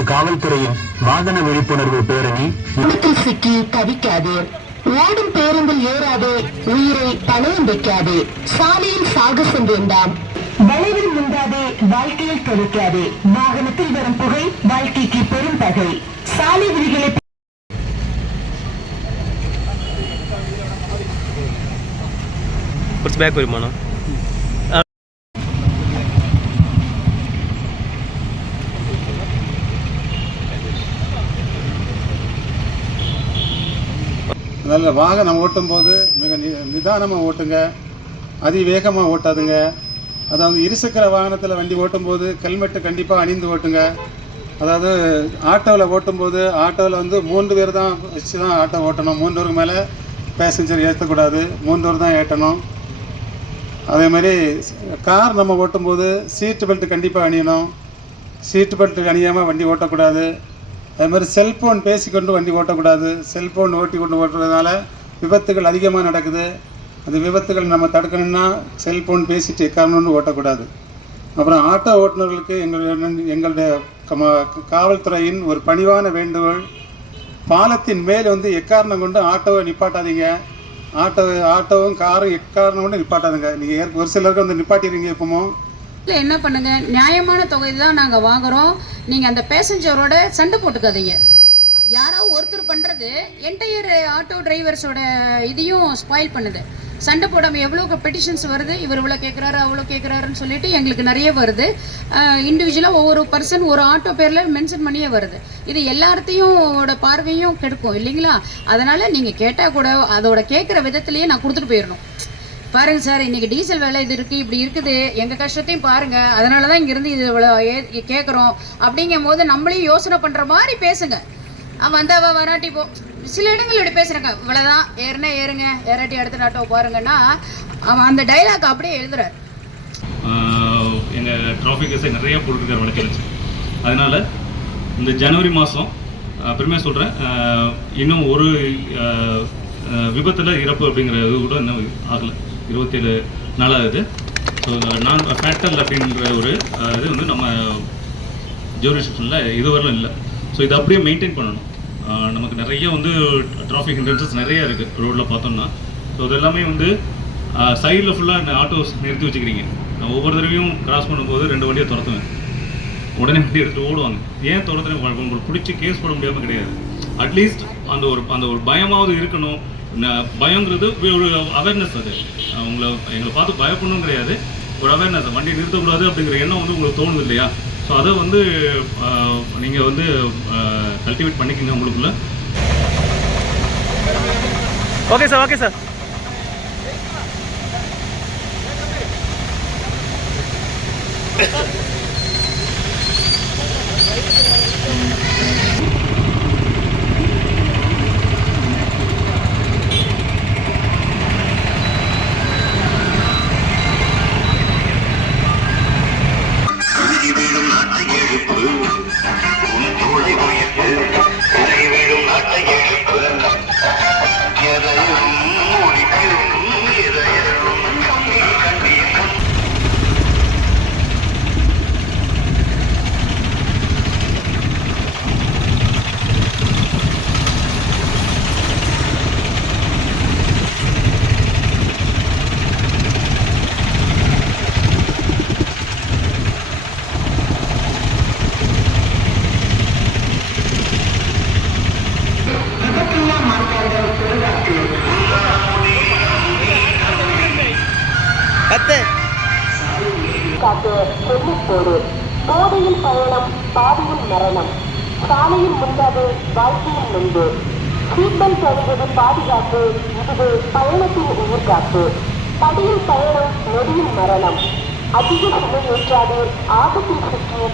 தமிழகத்து காவல்துறையின் வாகன விழிப்புணர்வு பேரணி. சிக்கி தவிக்காதே, ஓடும் பேருந்தில் ஏறாதே, உயிரை பணயம் வைக்காதே, சாலையில் சாகசம் வேண்டாம், வளைவில் முந்தாதே, வாழ்க்கையில் தொலைக்காதே, வாகனத்தில் வரும் புகை வாழ்க்கைக்கு பெரும் பகை, சாலை விதிகளை பேக் வருமானம் அதில் வாகனம் ஓட்டும்போது மிக நிதானமாக ஓட்டுங்க, அதிவேகமாக ஓட்டாதுங்க. அதாவது இருசக்கர வாகனத்தில் வண்டி ஓட்டும்போது ஹெல்மெட்டு கண்டிப்பாக அணிந்து ஓட்டுங்க. அதாவது ஆட்டோவில் ஓட்டும்போது ஆட்டோவில் வந்து 3 பேர் தான் வச்சு தான் ஆட்டோ ஓட்டணும். 3 பேருக்கு மேலே பேசஞ்சர் ஏற்றக்கூடாது, 3 பேர் தான் ஏற்றணும். அதேமாதிரி கார் நம்ம ஓட்டும்போது சீட்டு பெல்ட்டு கண்டிப்பாக அணியணும். சீட்டு பெல்ட்டு அணியாமல் வண்டி ஓட்டக்கூடாது. அதுமாதிரி செல்ஃபோன் பேசிக்கொண்டு வண்டி ஓட்டக்கூடாது. செல்ஃபோன் ஓட்டுறதுனால விபத்துகள் அதிகமாக நடக்குது. அந்த விபத்துகள் நம்ம தடுக்கணும்னா செல்ஃபோன் பேசிட்டு எக்காரணம்னு ஓட்டக்கூடாது. அப்புறம் ஆட்டோ ஓட்டுநர்களுக்கு எங்களுடைய காவல்துறையின் ஒரு பணிவான வேண்டுகோள், பாலத்தின் மேல் வந்து எக்காரணம் கொண்டு ஆட்டோவை நிப்பாட்டாதீங்க. ஆட்டோவும் காரும் எக்காரணம் கொண்டு நிப்பாட்டாதுங்க. நீங்கள் ஒரு சிலருக்கு வந்து நிப்பாட்டிடுறீங்க. இப்போமோ என்ன பண்ணுங்க, நியாயமான தொகை தான் நாங்கள் வாங்குறோம். நீங்கள் அந்த பேசஞ்சரோட சண்டை போட்டுக்காதீங்க. யாராவது ஒருத்தர் பண்ணுறது என்டையர் ஆட்டோ டிரைவர்ஸோட இதையும் ஸ்பாயில் பண்ணுது. சண்டை போடாமல் எவ்வளோ பெட்டிஷன்ஸ் வருது, இவர் இவ்வளோ கேட்குறாரு அவ்வளோ கேட்குறாருன்னு சொல்லிட்டு எங்களுக்கு நிறைய வருது. இண்டிவிஜுவலாக ஒவ்வொரு பர்சன் ஒரு ஆட்டோ பேரில் மென்ஷன் பண்ணியே வருது. இது எல்லாத்தையும் பார்வையும் கெடுக்கும் இல்லைங்களா? அதனால் நீங்கள் கேட்டால் கூட அதோட கேட்குற விதத்துலேயே நான் கொடுத்துட்டு போயிடணும். பாருங்கள் சார், இன்றைக்கி டீசல் விலை இது இருக்குது, இப்படி இருக்குது, எங்கள் கஷ்டத்தையும் பாருங்கள், அதனால தான் இங்கேருந்து இது இவ்வளோ கேட்குறோம் அப்படிங்கும் போது நம்மளையும் யோசனை பண்ணுற மாதிரி பேசுங்க. வந்தாவா வராட்டி போ. சில இடங்கள் இப்படி பேசுகிறாங்க, இவ்வளோதான் ஏறுங்க, ஏறாட்டி அடுத்த ஆட்டோ பாருங்கன்னா அவன் அந்த டைலாக் அப்படியே எழுதுறாரு. எங்கள் டிராஃபிக் எஸ்ஐ நிறைய போட்டுருக்கார் வழக்கறிஞர். அதனால் இந்த ஜனவரி மாதம் பெருமையாக சொல்கிறேன், இன்னும் ஒரு விபத்தில் இறப்பு அப்படிங்கிறது கூட இன்னும் ஆகலை. 27 நாளாகுது. ஸோ நான் ஃபேட்டல் அப்படின்ற ஒரு இது வந்து நம்ம ஜூரிஸ்டிக்ஷனில் இதுவரையிலும் இல்லை. ஸோ இதை அப்படியே மெயின்டைன் பண்ணணும். நமக்கு நிறைய வந்து டிராஃபிக் ஹிண்ட்ரன்சஸ் நிறைய இருக்குது ரோட்டில் பார்த்தோம்னா. ஸோ அது எல்லாமே வந்து சைடில் ஃபுல்லாக ஆட்டோஸ் நிறுத்தி வச்சுக்கிறீங்க. நான் ஒவ்வொரு தடவையும் கிராஸ் பண்ணும்போது 2 வண்டியை துரத்துவேன். உடனே வண்டி எடுத்துகிட்டு ஓடுவாங்க. ஏன் துரத்துறேன்? உங்களுக்கு பிடிச்சி கேஸ் போட முடியாமல் கிடையாது. அட்லீஸ்ட் அந்த ஒரு பயமாவது இருக்கணும். பயங்கிறது ஒரு அவேர்னஸ். அது எங்களை பார்த்து பயப்படணும் கிடையாது, ஒரு அவேர்னஸ். வண்டி நிறுத்தக்கூடாது அப்படிங்கிற எண்ணம் வந்து உங்களுக்கு தோணுது இல்லையா? ஸோ அதை வந்து நீங்கள் வந்து கல்டிவேட் பண்ணிக்கங்க உங்களுக்குள்ள. Okay sir, okay sir. போதையில் பயணம் பாதையில் மரணம், சாலையில் முந்தாது வாழ்க்கையில் முன்பு, சீட்பெல்ட் அணிவது பாதுகாப்பு, இதுவே பயணத்தின் உயிர்காப்பு, படியில் பயணம் நொடியில் மரணம், அதிக சுமை ஏற்றாது ஆபத்தில் சிக்கிய